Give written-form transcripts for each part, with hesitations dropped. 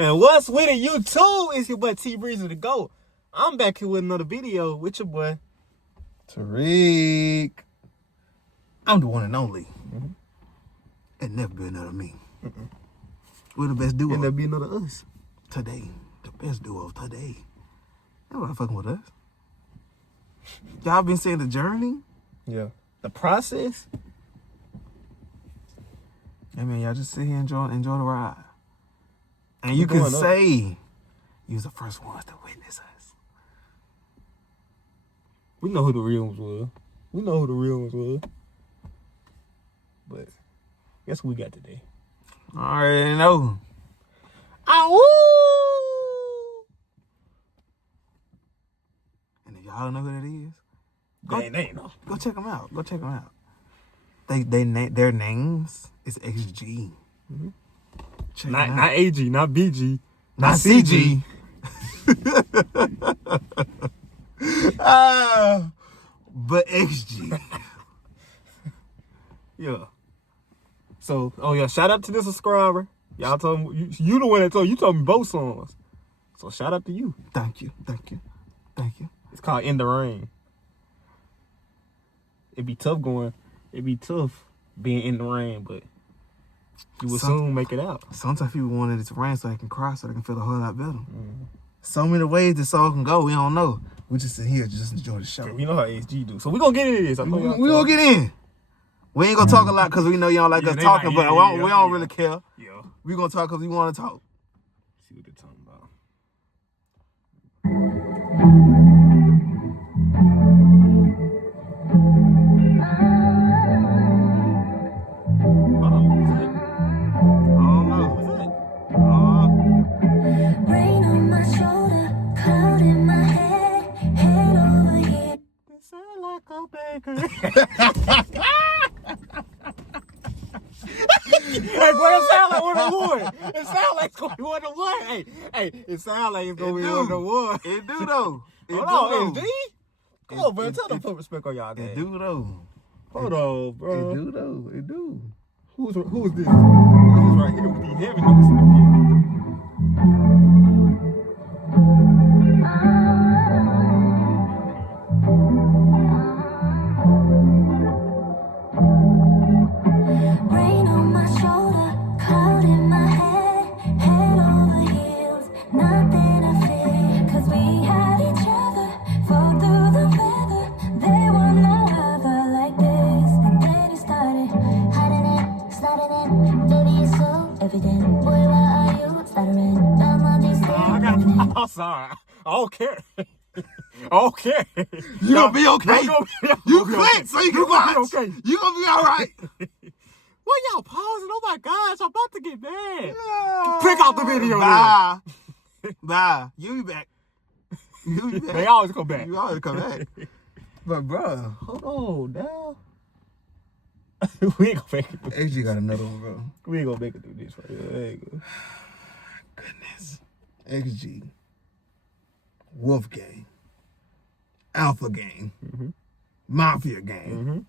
And what's with it, YouTube? It's your boy T Breezy to go. I'm back here with another video with your boy Tariq. I'm the one and only. And never be another me. We're the best duo. And there'll be another us. Today. The best duo of today. Nobody fucking with us. Y'all been seeing the journey? Yeah. The process? I mean, y'all just sit here and enjoy the ride. And you can say you was the first ones to witness us. We know who the real ones was. But guess what we got today? I already know. Ow! And if y'all don't know who that is, They ain't know. go check them out. Their names is XG. Not AG, not BG, not CG. But XG. Yeah. So, shout out to the subscriber. Y'all told me, you the one that told me both songs. So shout out to you. Thank you. It's called In the Rain. It'd be tough being in the rain, but you will soon make it out. Sometimes people wanted it to rain so they can cry, so they can feel a whole lot better. So many ways this song can go, we don't know. We just sit here, just enjoy the show. You know how HG do. So we gonna get into this. We gonna get in. We ain't gonna talk a lot because we know y'all don't like us talking, but we don't really care. Yeah. We gonna talk because we want to talk. See what they're talking about. Rain on my shoulder, cloud in my head over here. It sound like a baker. Hey, boy, it sound like 101. It sound like it's gonna be 101. Hey, it sound like it's gonna be 101. It do though. Hold on, SD. Come on, bro. Tell them to put respect on y'all. It do though. Hold on, bro. It do though. It do. Who's this? Who's this right here with these heavy notes in the beginning? Rain on my shoulder, cloud in my head over heels. Nothing to fear, 'cause we had each other. Fall through the weather, there was no other like this. And then it started, hiding it, sliding it. Baby, it's so evident. Boy, why are you stuttering? Down my I'm sorry. I don't care. Okay. You gonna be okay. You click so you can watch. Okay. You gonna be all right. Why y'all pausing? Oh my gosh, I'm about to get mad. Click out the video. Bye. You be back. They always come back. You always come back. But bro, Hold on now. We ain't gonna make it through. AG got another one, bro. We ain't gonna make it through this right here. There you go. Goodness. XG. Wolf Gang. Alpha Gang. Mafia Gang.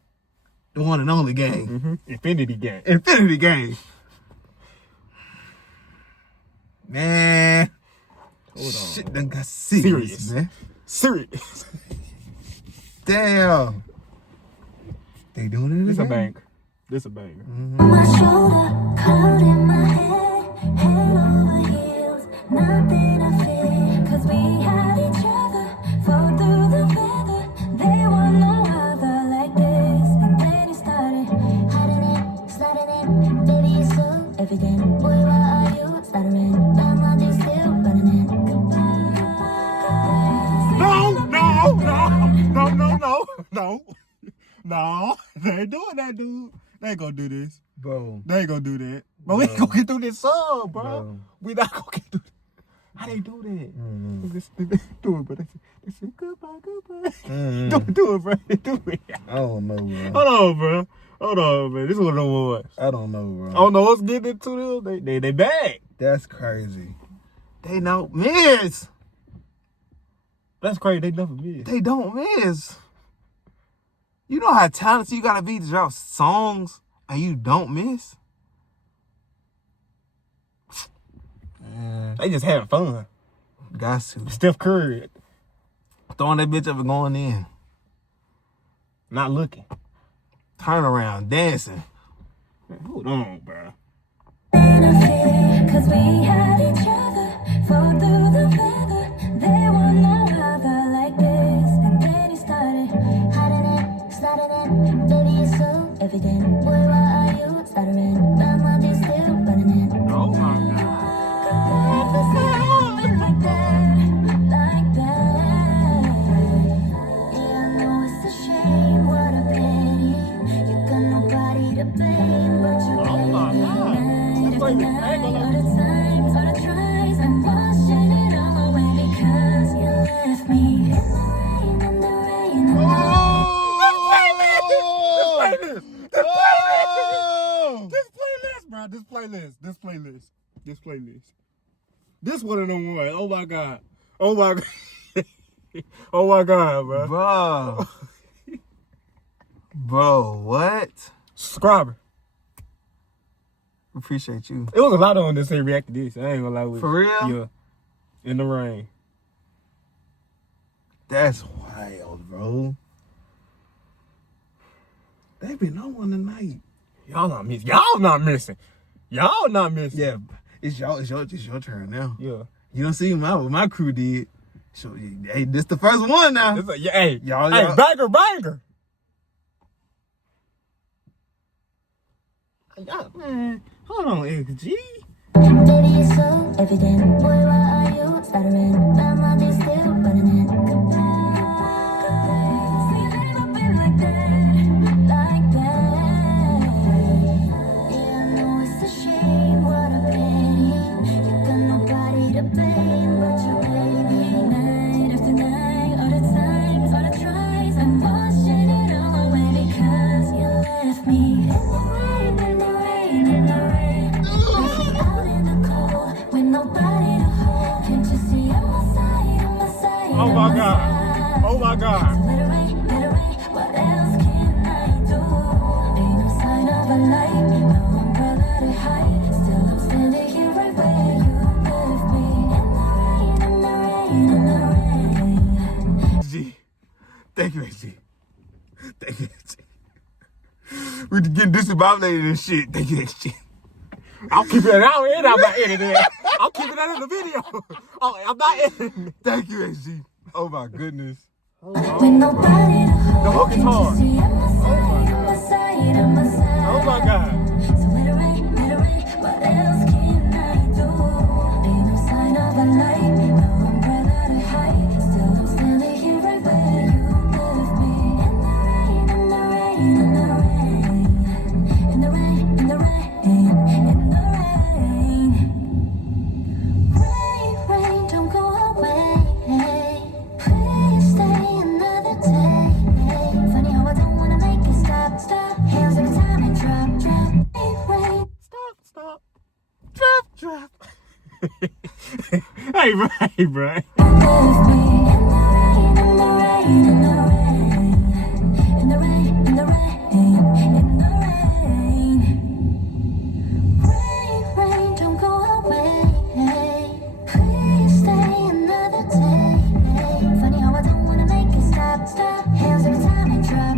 The one and only gang. Infinity Gang. Infinity Gang. Man. Hold on. Shit done got serious, man. Serious. Damn. They doing it This a again. banger. This a banger. my shoulder, cloud in my head over heels. Nothing to fear, 'cause we had each other. Fall through the weather, there was no other like this. And then it started, hiding it, sliding it. Baby, it's so evident. Boy, why are you stuttering? Down my day still running it. No. They ain't doing that, dude. They ain't gonna do this. Bro. They ain't gonna do that. But we ain't gonna get through this song, bro. We not gonna get through that. How they do that? They do it, bro. They say goodbye. Do it, bro. Do it. I don't know, bro. Hold on, man. This is one of the ones. I don't know, bro. I don't know what's getting into them. They bad. That's crazy. They don't miss. That's crazy. They never miss. They don't miss. You know how talented you gotta be to drop songs and you don't miss? man. They just having fun. Got to. Steph Curry. Throwing that bitch up and going in. Not looking. Turn around, dancing. Hold on, bro. Cause we had each other, fought through the weather. There was no other like this. And then he started hiding it, sliding it. Baby, it's so evident. Boy, why are you stuttering? But my day still running it. Oh my God. Like that, like that. Yeah, I know it's a shame, what a pity. You got nobody to blame, but you Oh my God. all the times, all the tries, I'm washing it all away because you left me in the rain, in the rain, in the rain. This playlist. This one of them ones. Oh my God. Oh my God. Oh my God, bro. Bro. Bro, what? Subscriber. Appreciate you. It was a lot on this that react to this. I ain't gonna lie with you. For real? Yeah. In the rain. That's wild, bro. They been on one tonight. Y'all not missing. Y'all not missing. Y'all not missing. Yeah, it's your turn now. Yeah. You don't see what my crew did. So, hey, this the first one now. It's like, yeah, hey, Y'all- hey, y'all- banger. Y'all, man, hold on, XG. Baby, it's so evident. Boy, why are you stuttering? But my day still running it. See, never been like that, like that. Yeah, I know it's a shame, what a pity. You got nobody to blame, but you baby. Night after night, all the times, all the tries, I'm washing it all away because you left me in the rain, in the rain, in the rain. Left me out in the cold with nobody to hold. Can't you see I'm my side, I'm my side? Oh my God. Oh my God. So let it rain, what else can I do? Ain't no sign of a light, no umbrella to hide. Still I'm standing here right where you left me. In the rain, in the rain, in the rain. G. Thank you, XG. Thank you, XG. We get discombobulated and shit. Thank you, XG. I'll keep it out and I'm not editing it. I'll keep it out in the video. Oh, I'm not editing it. Thank you, XG. Oh my goodness. With nobody to hold. The hook is hard. See, I'm my side, I'm my side. Oh my God. So let it rain, what else can I do? Ain't no sign of a light, no umbrella to hide. Still I'm standing here right where you left me. In the rain, in the rain, in the rain. In the rain, in the rain, in the rain. Rain, don't go away. Please stay another day. Funny how I don't wanna make it stop. Hands every time I drop. Rain. Stop. Drop. Hey, bro. Left me in the rain, in the rain, in the rain, in the rain, in the rain, in the rain. Rain, don't go away. Please stay another day. Funny how I don't wanna make it stop. Hands every time I drop.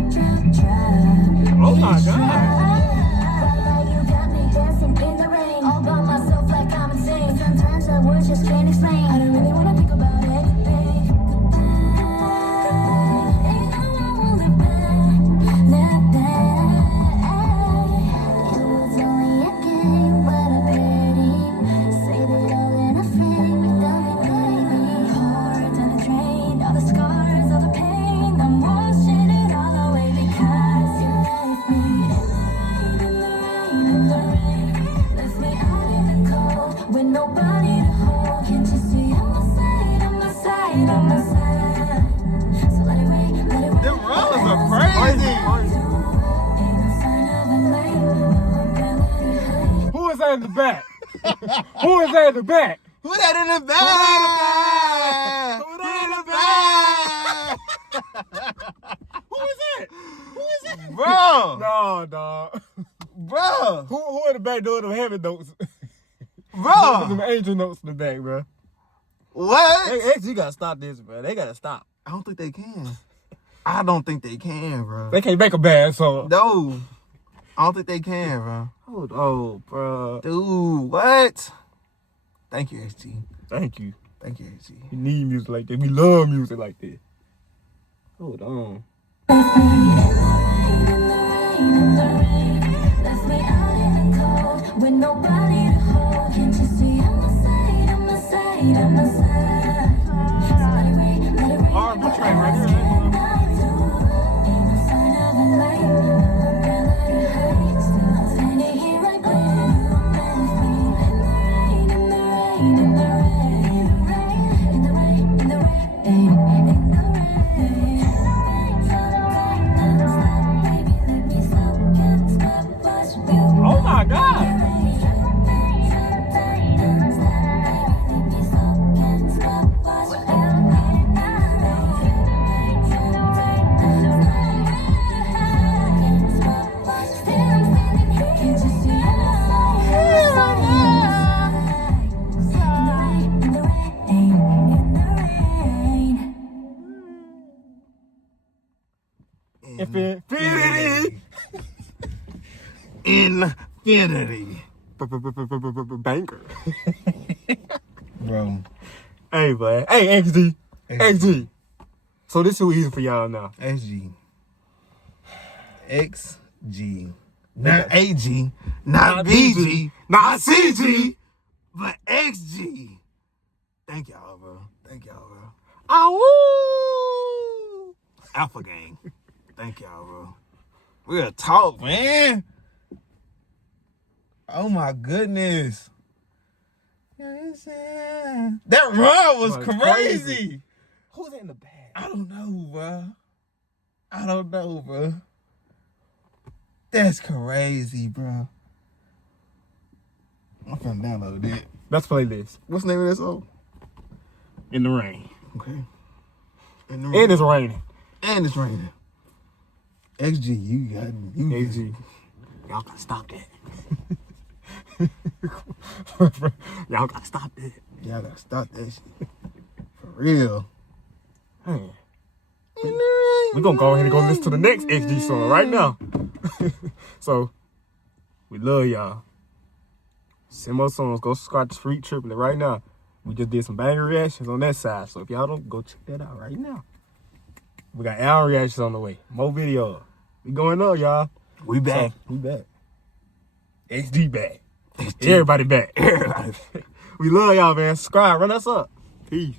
Oh my God. You got me dancing in the rain, all by myself like I'm insane. Sometimes the words just can't explain. I don't really wanna think about anything. Ain't no one will look back like that. It was only a game, what a pity. Save it all in a frame, we done it lately. Heart on a train, all the scars, all the pain. I'm washing it all away because you left me in the rain, in the rain. Left me out in the cold with nobody to hold. Can't you see I'm my side, I'm my side, I'm my side? So let it rain, let it rain. Them rollers are crazy. Ain't no sign of a light, no umbrella to hide. Who is that in the back? Who is that in the back? Who that in the back? Who that Who is that? Bro. No, dog. Bro. Who in the back doing them heavy notes? Bro. Some angel notes in the back, bro. What? Hey, XG gotta stop this, bro. They gotta stop. I don't think they can. I don't think they can, bro. They can't make a bad song. No. I don't think they can, bro. Hold on, bro. Dude, what? Thank you, XG. Thank you. Thank you, XG. We need music like that. We love music like that. Hold on. Left me out in the cold with nobody to hold. Can't you see I'm a side, I'm a side, I'm a side. Let it rain, let it rain. Alright, we'll try right here. Ain't no sign of a light. Umbrella to hide. Still standing here right where you left me. In the rain, in the rain, in the rain, in the rain, in the rain, in the rain. Oh my God. Infinity. Infinity. Banker. Bro. Hey, boy. Hey, XD. XD. So this is easy for y'all now. XG. XG. Not AG. Not BG. Not CG. But XG. Thank y'all, bro. Thank y'all, bro. Ow! Alpha Gang. Thank y'all, bro. Real talk, man. Oh my goodness. That run was Bro, crazy. Who's in the bag? I don't know, bro. I don't know, bro. That's crazy, bro. I'm finna download it. Let's play this. What's the name of that song? In the rain. Okay. And it's raining. And it's raining. XG, you got me. You XG. Y'all gotta stop that. Y'all gotta stop that. Y'all gotta stop that shit. For real. Hey. We're gonna go ahead and go listen to the next XG song right now. So, we love y'all. Send more songs. Go subscribe to Street Triplet right now. We just did some banger reactions on that side. So if y'all don't, go check that out right now. We got album reactions on the way. More videos. We going up, y'all. We back. So, we back. XD back. XG. Everybody back. Everybody back. We love y'all, man. Subscribe. Run us up. Peace.